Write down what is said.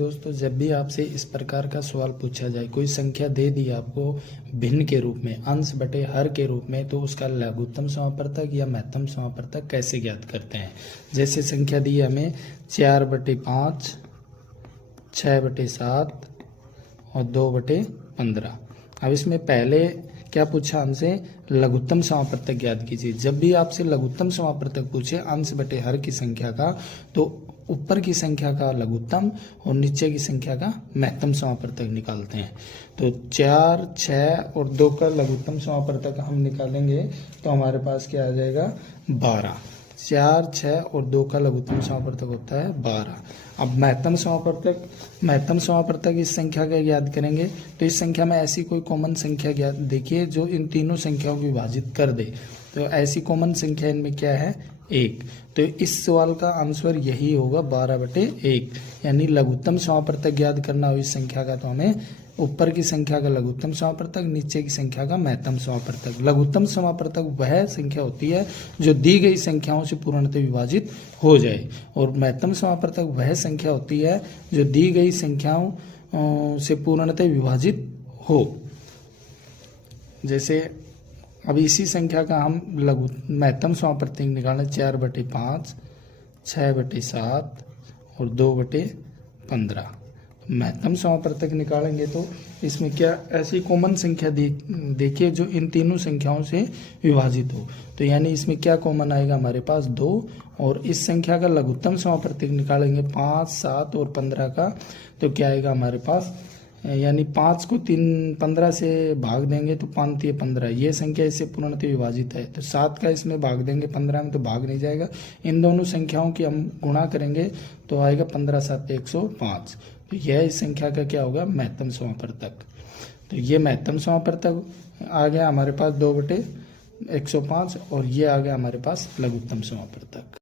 दोस्तों, जब भी आपसे इस प्रकार का सवाल पूछा जाए, कोई संख्या दे दी आपको भिन्न के रूप में, अंश बटे हर के रूप में, तो उसका लघुत्तम समापवर्तक या महत्तम समापवर्तक कैसे ज्ञात करते हैं। जैसे संख्या दी है हमें 4/5, 6/7 और 2/15। अब इसमें पहले क्या पूछा हमसे, लघुत्तम समापवर्तक ज्ञात कीजिए। जब भी आपसे लघुत्तम समापवर्तक पूछे अंश बटे हर की संख्या का, तो ऊपर की संख्या का लघुत्तम और नीचे की संख्या का महत्तम समापवर्तक निकालते हैं। तो 4, 6 और 2 का लघुत्तम समापवर्तक हम निकालेंगे तो हमारे पास क्या आ जाएगा, 12। 4, 6 और 2 का लघुत्तम समापवर्तक होता है 12। अब महत्तम समापवर्तक इस संख्या का ज्ञात करेंगे तो इस संख्या में ऐसी कोई कॉमन संख्या ज्ञात देखिए जो इन तीनों संख्याओं को विभाजित कर दे। तो ऐसी कॉमन संख्या इनमें क्या है, 1। तो इस सवाल का आंसर यही होगा 12/1। यानी लघुत्तम समापवर्तक ज्ञात करना हो इस संख्या का, तो हमें ऊपर की संख्या का लघुत्तम समापवर्तक, नीचे की संख्या का महत्तम समापवर्तक। लघुत्तम समापवर्तक वह संख्या होती है जो दी गई संख्याओं से पूर्णतः विभाजित हो जाए, और महत्तम समापवर्तक वह संख्या होती है जो दी गई संख्याओं से पूर्णतः विभाजित हो। जैसे अब इसी संख्या का हम महत्तम समापवर्तक निकालें, 4/5, 6/7 और 2/15। महत्तम समापवर्तक निकालेंगे तो इसमें क्या ऐसी कॉमन संख्या देखिए जो इन तीनों संख्याओं से विभाजित हो। तो यानी इसमें क्या कॉमन आएगा, हमारे पास 2। और इस संख्या का लघुत्तम समापवर्तक निकालेंगे 5, 7 और 15 का, तो क्या आएगा हमारे पास, यानी 5 को 15 से भाग देंगे तो 5 × 15, ये संख्या इससे पूर्णतः विभाजित है। तो 7 का इसमें भाग देंगे 15 में तो भाग नहीं जाएगा। इन दोनों संख्याओं की हम गुणा करेंगे तो आएगा 15 × 7 = 105। तो यह इस संख्या का क्या होगा, महत्तम समापवर्तक। तो ये महत्तम समापवर्तक आ गया हमारे पास 2/105, और ये आ गया हमारे पास लघुत्तम समापवर्तक।